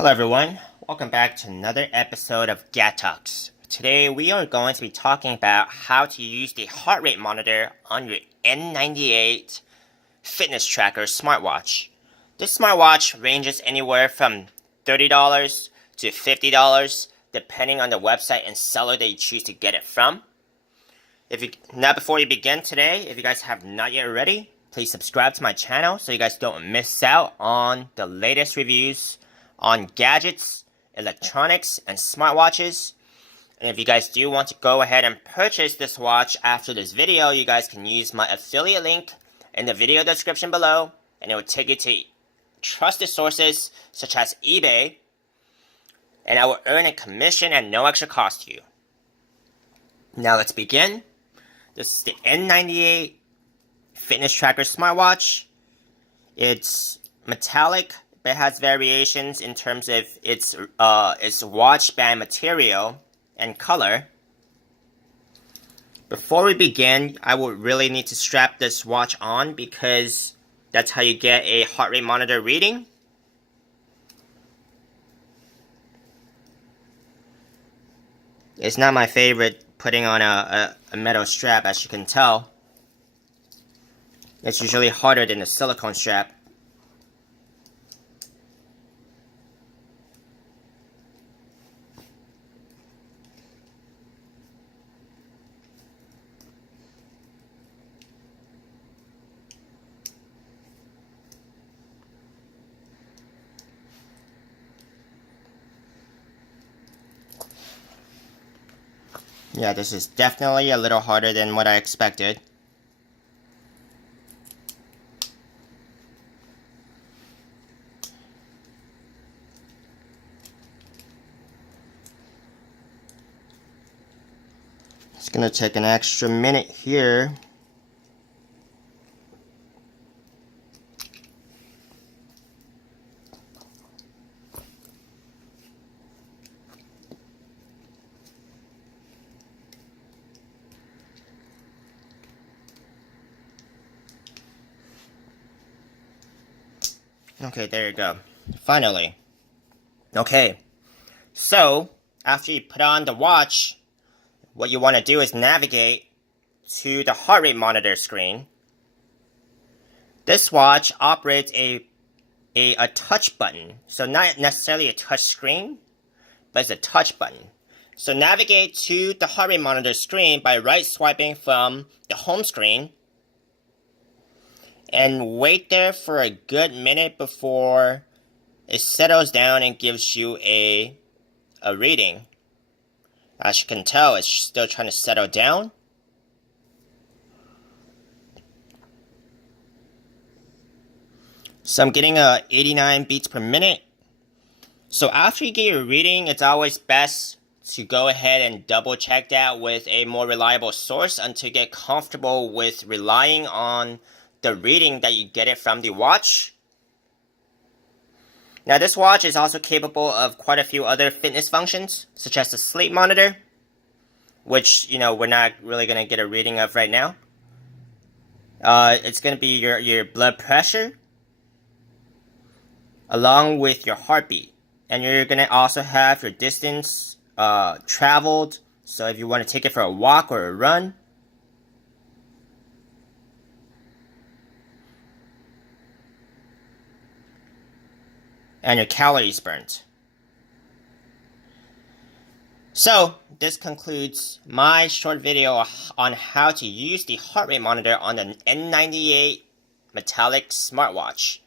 Hello everyone, welcome back to another episode of Gat Talks. Today we are going to be talking about how to use the heart rate monitor on your N98 fitness tracker smartwatch. This smartwatch ranges anywhere from $30 to $50 depending on the website and seller that you choose to get it from. Before you begin today, if you guys have not yet already, please subscribe to my channel so you guys don't miss out on the latest reviews on gadgets, electronics, and smartwatches. And if you guys do want to go ahead and purchase this watch after this video, you guys can use my affiliate link in the video description below, and it will take you to trusted sources such as eBay, and I will earn a commission at no extra cost to you. Now let's begin. This is the N98 fitness tracker smartwatch. It's metallic, but it has variations in terms of its watch band material and color. Before we begin, I would really need to strap this watch on because that's how you get a heart rate monitor reading. It's not my favorite putting on a metal strap, as you can tell. It's usually harder than a silicone strap. Yeah, this is definitely a little harder than what I expected. It's gonna take an extra minute here. Okay, there you go. Finally. Okay, so after you put on the watch, what you want to do is navigate to the heart rate monitor screen. This watch operates a touch button, so not necessarily a touch screen, but it's a touch button. So navigate to the heart rate monitor screen by right swiping from the home screen and wait there for a good minute before it settles down and gives you a reading. As you can tell, it's still trying to settle down. So I'm getting 89 beats per minute. So after you get your reading, it's always best to go ahead and double check that with a more reliable source until you get comfortable with relying on the reading that you get it from the watch. Now this watch is also capable of quite a few other fitness functions, such as the sleep monitor, which, we're not really going to get a reading of right now. It's going to be your blood pressure, along with your heartbeat. And you're going to also have your distance traveled, so if you want to take it for a walk or a run. And your calories burnt. So, this concludes my short video on how to use the heart rate monitor on the N98 metallic smartwatch.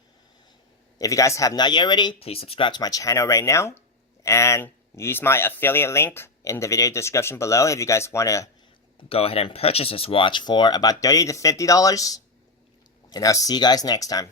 If you guys have not yet already, please subscribe to my channel right now and use my affiliate link in the video description below if you guys want to go ahead and purchase this watch for about $30 to $50. And I'll see you guys next time.